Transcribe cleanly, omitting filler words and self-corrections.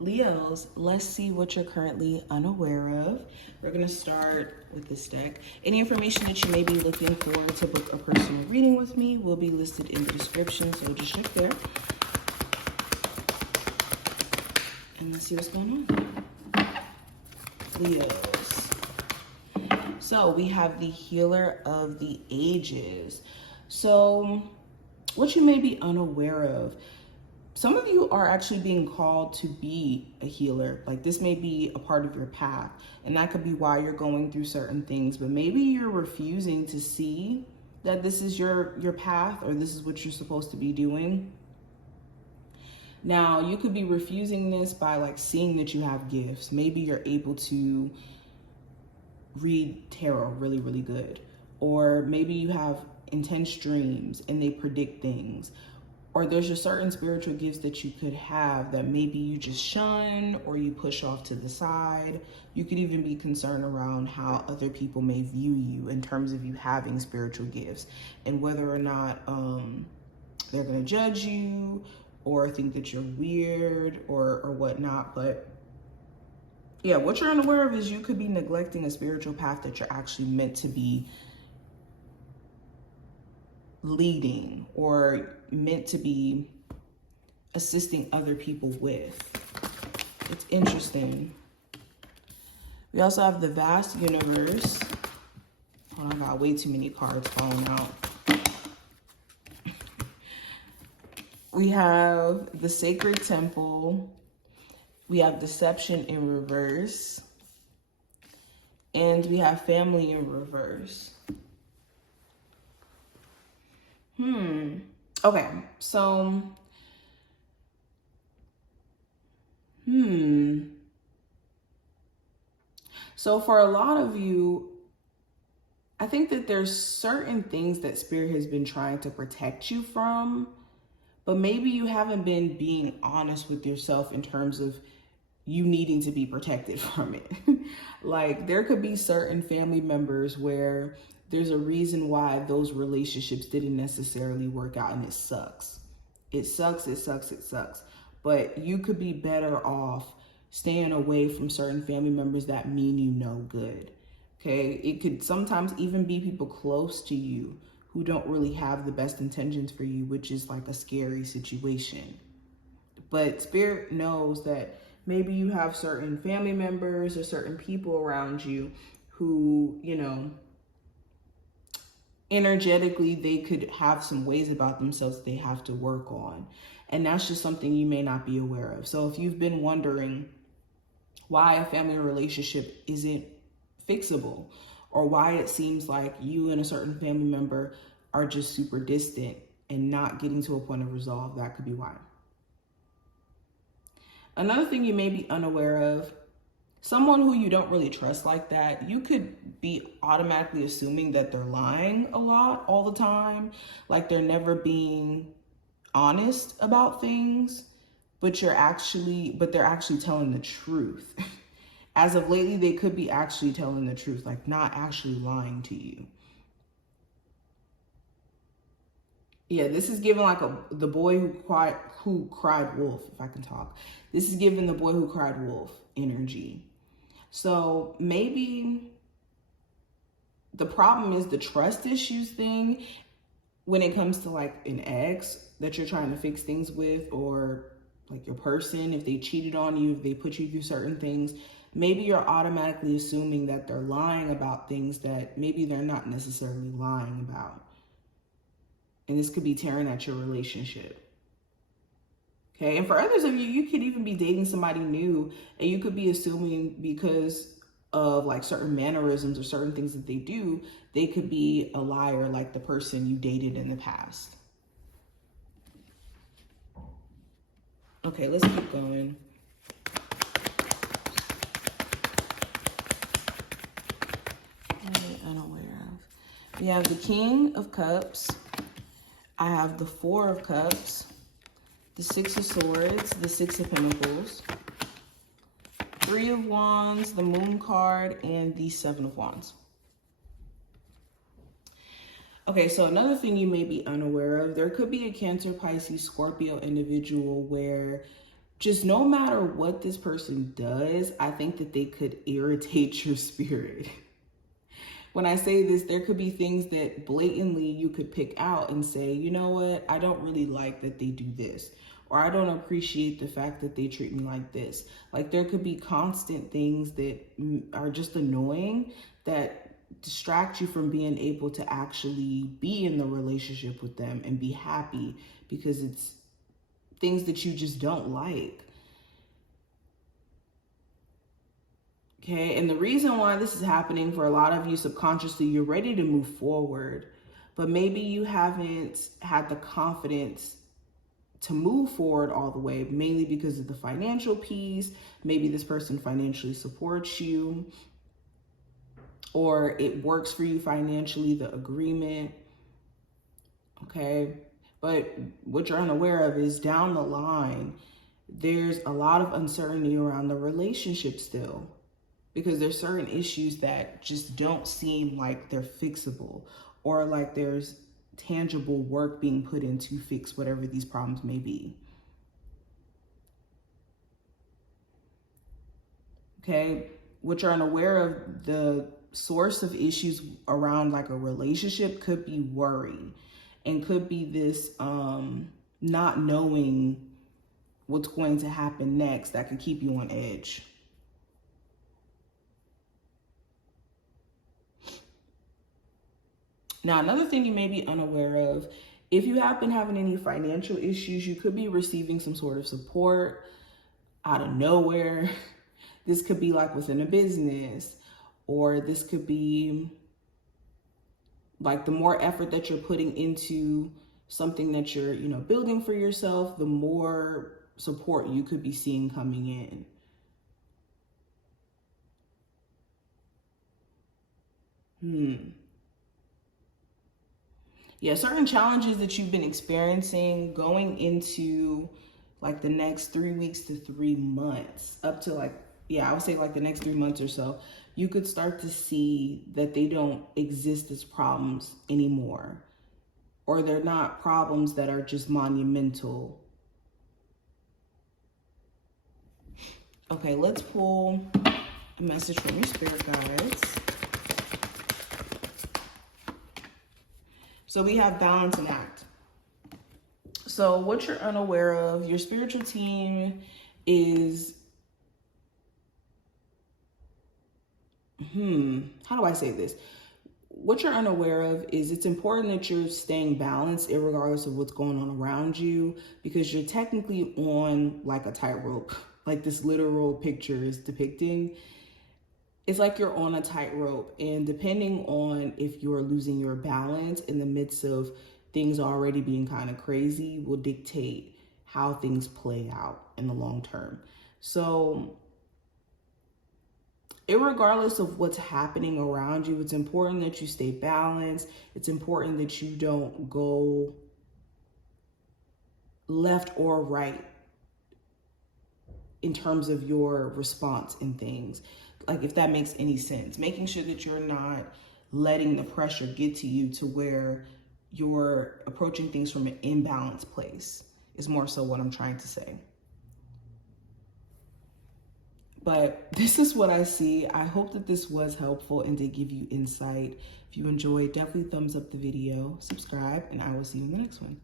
Leos, let's see what you're currently unaware of. We're going to start with this deck. Any information that you may be looking for to book a personal reading with me will be listed in the description, so just check there. And let's see what's going on. Leos. So we have the Healer of the Ages. So what you may be unaware of, some of you are actually being called to be a healer. Like this may be a part of your path, and that could be why you're going through certain things, but maybe you're refusing to see that this is your path or this is what you're supposed to be doing. Now, you could be refusing this by like seeing that you have gifts. Maybe you're able to read tarot really, really good. Or maybe you have intense dreams and they predict things. Or there's just certain spiritual gifts that you could have that maybe you just shun or you push off to the side. You could even be concerned around how other people may view you in terms of you having spiritual gifts and whether or not they're going to judge you or think that you're weird or whatnot. But yeah, what you're unaware of is you could be neglecting a spiritual path that you're actually meant to be leading or meant to be assisting other people with. It's interesting. We also have the vast universe. Oh, I got way too many cards falling out. We have the sacred temple. We have deception in reverse. And we have family in reverse. Okay, so, So for a lot of you, I think that there's certain things that Spirit has been trying to protect you from, but maybe you haven't been being honest with yourself in terms of you needing to be protected from it. Like there could be certain family members where there's a reason why those relationships didn't necessarily work out, and it sucks. It sucks, it sucks, it sucks. But you could be better off staying away from certain family members that mean you no good. Okay? It could sometimes even be people close to you who don't really have the best intentions for you, which is like a scary situation. But Spirit knows that maybe you have certain family members or certain people around you who, you know, energetically, they could have some ways about themselves that they have to work on. And that's just something you may not be aware of. So if you've been wondering why a family relationship isn't fixable, or why it seems like you and a certain family member are just super distant and not getting to a point of resolve, that could be why. Another thing you may be unaware of, someone who you don't really trust like that, you could be automatically assuming that they're lying a lot all the time, like they're never being honest about things, but they're actually telling the truth. As of lately, they could be actually telling the truth, like not actually lying to you. Yeah, this is giving like the boy who cried wolf, if I can talk. This is giving the boy who cried wolf energy. So maybe the problem is the trust issues thing when it comes to like an ex that you're trying to fix things with, or like your person, if they cheated on you, if they put you through certain things, maybe you're automatically assuming that they're lying about things that maybe they're not necessarily lying about. And this could be tearing at your relationship. Okay, and for others of you, you could even be dating somebody new and you could be assuming because of like certain mannerisms or certain things that they do, they could be a liar like the person you dated in the past. Okay, let's keep going. Unaware of. We have the King of Cups. I have the Four of Cups, the Six of Swords, the Six of Pentacles, Three of Wands, the Moon card, and the Seven of Wands. Okay, so another thing you may be unaware of, there could be a Cancer, Pisces, Scorpio individual where just no matter what this person does, I think that they could irritate your spirit. When I say this, there could be things that blatantly you could pick out and say, you know what, I don't really like that they do this, or I don't appreciate the fact that they treat me like this. Like, there could be constant things that are just annoying that distract you from being able to actually be in the relationship with them and be happy, because it's things that you just don't like. Okay, and the reason why this is happening for a lot of you subconsciously, you're ready to move forward, but maybe you haven't had the confidence to move forward all the way, mainly because of the financial piece. Maybe this person financially supports you, or it works for you financially, the agreement. Okay, but what you're unaware of is down the line, there's a lot of uncertainty around the relationship still, because there's certain issues that just don't seem like they're fixable, or like there's tangible work being put in to fix whatever these problems may be. Okay, what you're unaware of, the source of issues around like a relationship could be worry, and could be this not knowing what's going to happen next that could keep you on edge. Now, another thing you may be unaware of, if you have been having any financial issues, you could be receiving some sort of support out of nowhere. This could be like within a business, or this could be like the more effort that you're putting into something that you're, building for yourself, the more support you could be seeing coming in. Yeah, certain challenges that you've been experiencing going into like the next 3 weeks to 3 months, up to like, I would say like the next 3 months or so, you could start to see that they don't exist as problems anymore, or they're not problems that are just monumental. Okay, let's pull a message from your spirit guides. So we have balance and act. So what you're unaware of, your spiritual team is, how do I say this? What you're unaware of is it's important that you're staying balanced regardless of what's going on around you, because you're technically on like a tightrope, like this literal picture is depicting. It's like you're on a tightrope, and depending on if you're losing your balance in the midst of things already being kind of crazy will dictate how things play out in the long term. So irregardless of what's happening around you, it's important that you stay balanced. It's important that you don't go left or right in terms of your response in things. Like, if that makes any sense, making sure that you're not letting the pressure get to you to where you're approaching things from an imbalanced place is more so what I'm trying to say. But this is what I see. I hope that this was helpful and did give you insight. If you enjoyed, definitely thumbs up the video, subscribe, and I will see you in the next one.